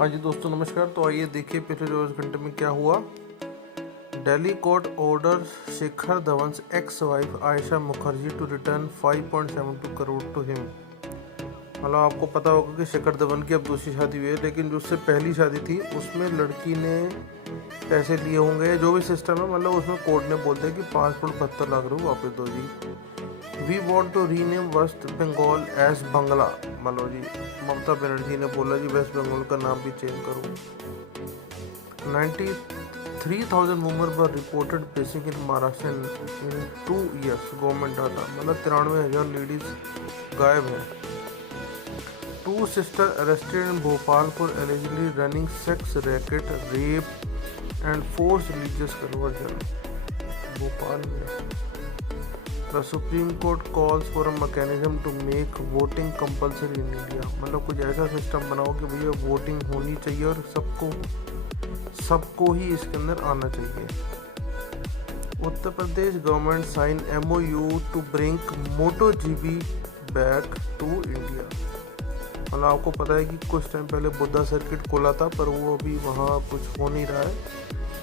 हाँ जी दोस्तों नमस्कार। तो आइए देखिए पिछले 24 घंटे में क्या हुआ। Delhi court order Shekhar Dhawan's ex wife Ayesha Mukherjee to return 5.72 crore to him. मतलब आपको पता होगा कि शेखर धवन की अब दूसरी शादी हुई है, लेकिन जो उससे पहली शादी थी उसमें लड़की ने पैसे लिए होंगे, जो भी सिस्टम है, मतलब उसमें कोर्ट ने बोल दिया कि 5.72 लाख वापस दो जी। We want to rename West Bengal as Bangla. मतलब जी ममता बनर्जी ने बोला जी वेस्ट बंगाल का नाम भी चेंज करो। 93,000 women were reported missing in Maharashtra in 2 years। Government data मतलब 93,000 लेडीज गायब हैं। 2 sister arrested in Bhopal for eligibly running sex racket rape and force religious conversion. Bhopal में The Supreme Court calls for a mechanism to make voting compulsory in India। मतलब कुछ ऐसा system बनाओ कि भैया वोटिंग होनी चाहिए और सबको ही इसके अंदर आना चाहिए। Uttar Pradesh government sign MOU to bring MotoGP back to India. मतलब आपको पता है कि कुछ टाइम पहले बुद्धा सर्किट खोला था, पर वो अभी वहाँ कुछ हो नहीं रहा है,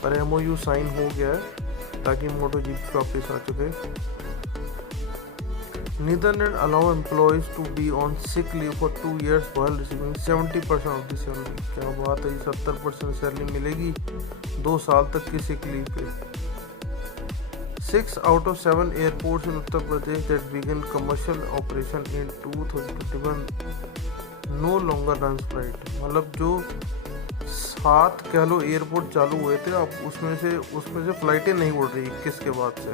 पर MOU साइन हो गया है ताकि MotoGP वापस आ चुके। Netherlands allow employees to be on sick leave for 2 years while receiving 70% of the salary। क्या बात है, 70% सैलरी मिलेगी 2 साल तक की सिक लीव पे। 6 out of 7 airports in Uttar Pradesh that began commercial operation in 2021 no longer runs flight। मतलब जो 7 कह लो एयरपोर्ट चालू हुए थे, अब उसमें से फ्लाइटें नहीं उड़ रही 21 के बाद से।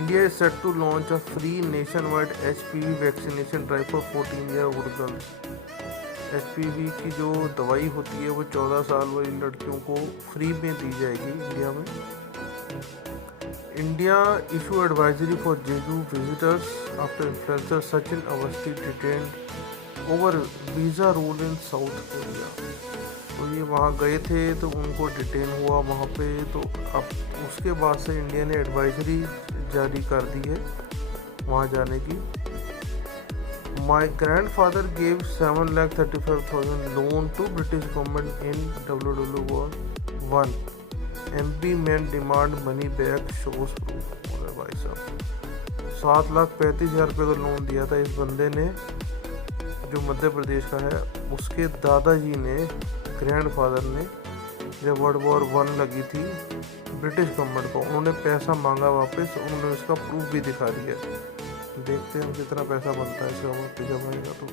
India is set to launch a free nationwide HPV vaccination drive for 14-year-old girls। HPV की जो दवाई होती है वो 14 साल वाली लड़कियों को फ्री में दी जाएगी इंडिया में। India issues advisory for Jeju visitors after influencer Sachin Awasthi detained over visa rule in South Korea. तो ये वहाँ गए थे तो उनको डिटेन हुआ वहाँ पे, तो अब उसके बाद से इंडिया ने एडवाइजरी जारी कर दी है वहाँ जाने की। My grandfather gave 7,35,000 loan to British government in WW1। MP man demand money back shows proof. अरे भाई साहब 7,35,000 रुपये का लोन दिया था इस बंदे ने, जो मध्य प्रदेश का है। उसके दादाजी ने, ग्रैंड फादर ने, जब वर्ल्ड वॉर 1 लगी थी ब्रिटिश गवर्नमेंट को, उन्होंने पैसा मांगा वापस, उन्होंने उसका प्रूफ भी दिखा दिया। देखते हैं कितना पैसा बनता है इसका वापस जब आएगा तो।